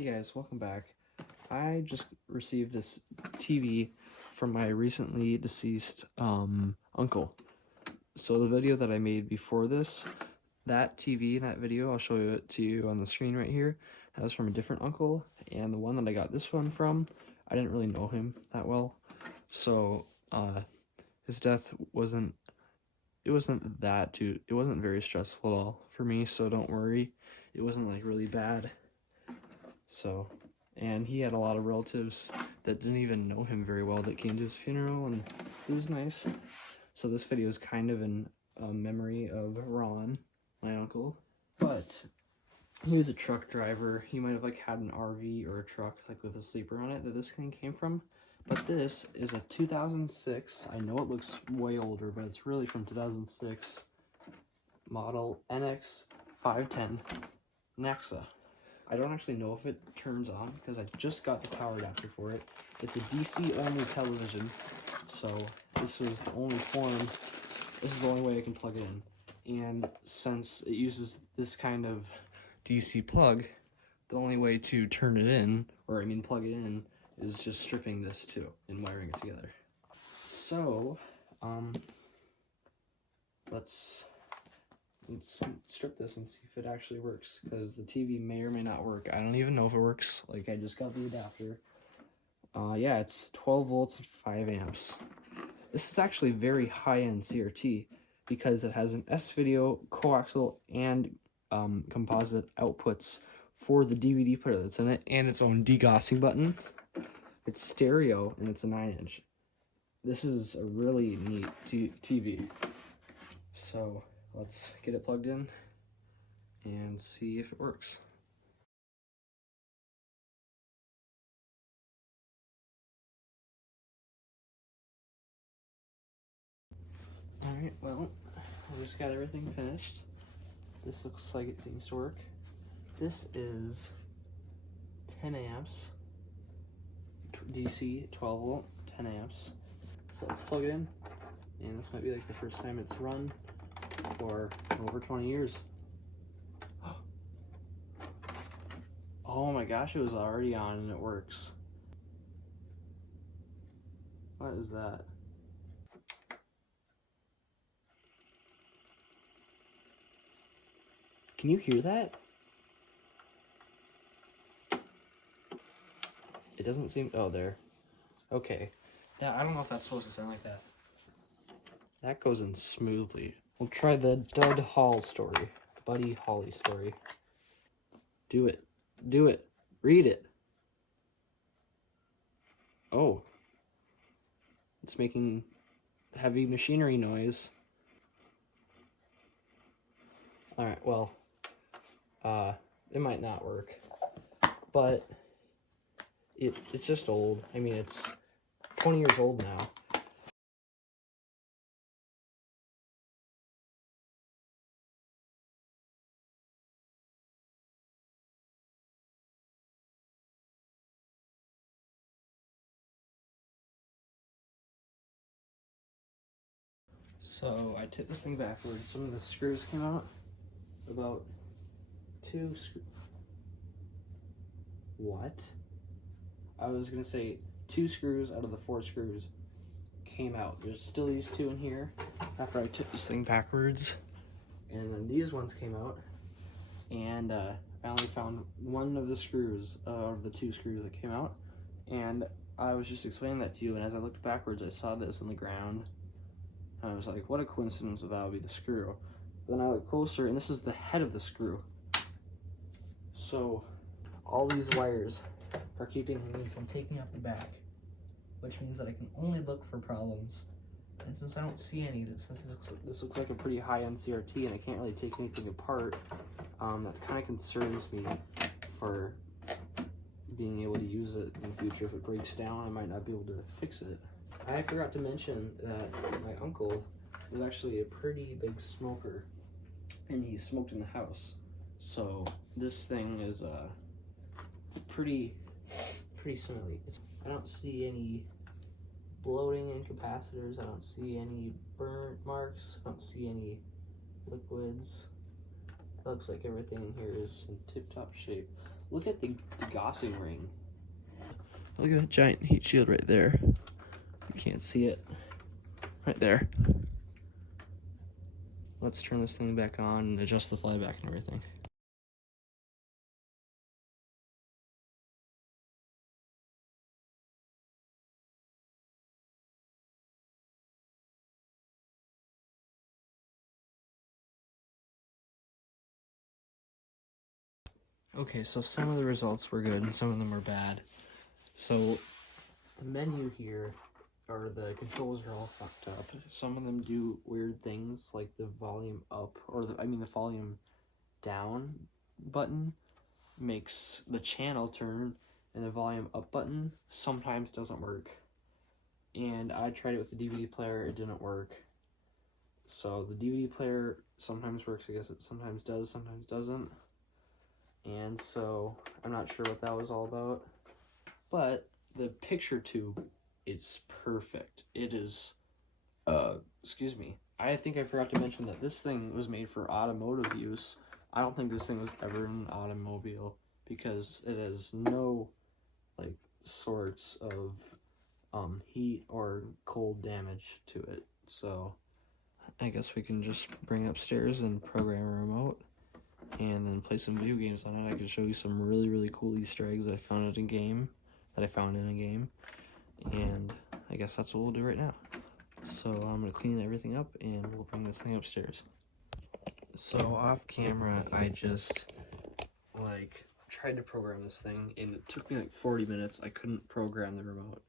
Hey guys, welcome back. I just received this TV from my recently deceased uncle. So the video that I made before this, that TV, that video, I'll show it to you on the screen right here. That was from a different uncle, and the one that I got this one from, I didn't really know him that well. So his death wasn't very stressful at all for me, so don't worry. It wasn't like really bad. So, and he had a lot of relatives that didn't even know him very well that came to his funeral, and it was nice. So this video is kind of in memory of Ron, my uncle. But he was a truck driver. He might have like had an RV or a truck like with a sleeper on it that this thing came from. But this is a 2006. I know it looks way older, but it's really from 2006 model NX-510 Naxa. I don't actually know if it turns on because I just got the power adapter for it. It's a DC only television, so this was the only form, this is the only way I can plug it in. And since it uses this kind of DC plug, the only way to turn it in, or I mean plug it in, is just stripping this too and wiring it together. So, let's strip this and see if it actually works, because the TV may or may not work. I don't even know if it works. Like, I just got the adapter. Yeah, it's 12 volts and 5 amps. This is actually very high-end CRT because it has an S-video, coaxial, and composite outputs for the DVD player that's in it, and its own degaussing button. It's stereo, and it's a 9-inch. This is a really neat TV. So let's get it plugged in and see if it works. Alright, well, we just got everything finished. This looks like it seems to work. This is 10 amps, DC, 12 volt, 10 amps. So let's plug it in, and this might be like the first time it's run for over 20 years. Oh my gosh, it was already on and it works. What is that? Can you hear that? It doesn't seem, oh, there. Okay. Yeah, I don't know if that's supposed to sound like that. That goes in smoothly. We'll try the Buddy Holly story. Do it. Do it. Read it. Oh. It's making heavy machinery noise. Alright, well, it might not work, but it's just old. I mean, it's 20 years old now. So I took this thing backwards. Some of the screws came out. About 2 screws. What? I was gonna say 2 screws out of the 4 screws came out. There's still these 2 in here after I took this thing backwards. And then these ones came out. And I only found 1 of the screws, of the 2 screws that came out. And I was just explaining that to you, and as I looked backwards, I saw this on the ground. I was like, what a coincidence that would be the screw. Then I looked closer, and this is the head of the screw. So all these wires are keeping me from taking up the back, which means that I can only look for problems. And since I don't see any, since this looks like a pretty high-end CRT, and I can't really take anything apart, that kind of concerns me for being able to use it in the future. If it breaks down, I might not be able to fix it. I forgot to mention that my uncle was actually a pretty big smoker, and he smoked in the house. So this thing is pretty smelly. I don't see any bloating in capacitors. I don't see any burnt marks. I don't see any liquids. It looks like everything in here is in tip-top shape. Look at the degaussing ring. Look at that giant heat shield right there. You can't see it. Right there. Let's turn this thing back on and adjust the flyback and everything. Okay, so some of the results were good and some of them were bad. So the menu here, or the controls are all fucked up. Some of them do weird things, like the volume up, or the volume down button makes the channel turn, and the volume up button sometimes doesn't work. And I tried it with the DVD player, it didn't work. So the DVD player sometimes works, I guess it sometimes does, sometimes doesn't. And so I'm not sure what that was all about. But the picture tube, it's perfect. It is, excuse me. I think I forgot to mention that this thing was made for automotive use. I don't think this thing was ever in an automobile because it has no, like, sorts of heat or cold damage to it. So I guess we can just bring it upstairs and program a remote and then play some video games on it. I can show you some really, really cool Easter eggs that I found in a game. And I guess that's what we'll do right now. So I'm gonna clean everything up and we'll bring this thing upstairs. So off camera, I just tried to program this thing and it took me like 40 minutes. I couldn't program the remote.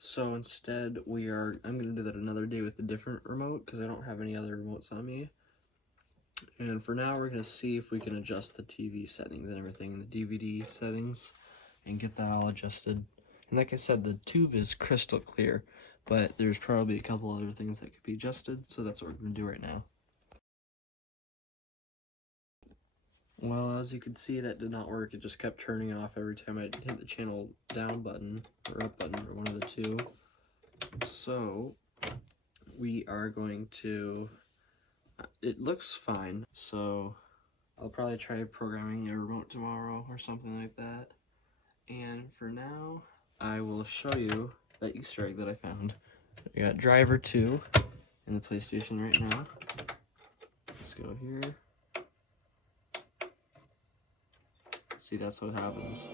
So instead I'm gonna do that another day with a different remote because I don't have any other remotes on me. And for now, we're gonna see if we can adjust the TV settings and everything and the DVD settings and get that all adjusted. And like I said, the tube is crystal clear, but there's probably a couple other things that could be adjusted, so that's what we're gonna do right now. Well, as you can see, that did not work. It just kept turning off every time I hit the channel down button, or up button, or one of the two. So, we are going to... It looks fine, so I'll probably try programming a remote tomorrow or something like that. And for now, I will show you that Easter egg that I found. I got driver 2 in the PlayStation right now. Let's go here. See, that's what happens.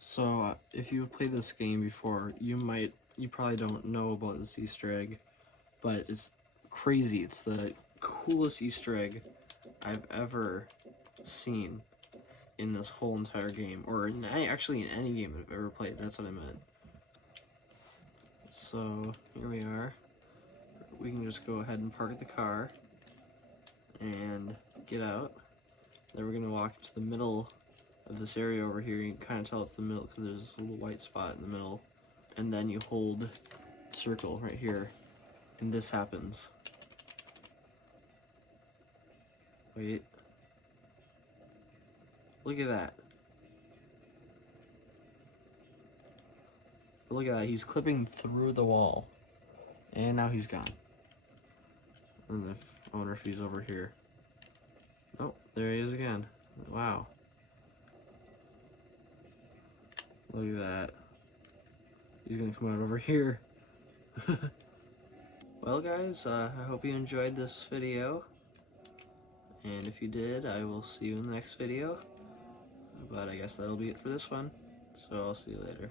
So, if you've played this game before, you probably don't know about this Easter egg, but it's crazy. It's the coolest Easter egg I've ever seen in this whole entire game, or actually in any game I've ever played. That's what I meant. So here we are. We can just go ahead and park the car and get out. Then we're gonna walk to the middle of this area over here. You can kind of tell it's the middle because there's a little white spot in the middle. And then you hold circle right here, and this happens. Wait. Look at that. Look at that, he's clipping through the wall. And now he's gone. And I wonder if he's over here. Oh, there he is again. Wow. Look at that. He's gonna come out over here. Well guys, I hope you enjoyed this video. And if you did, I will see you in the next video. But I guess that'll be it for this one. So I'll see you later.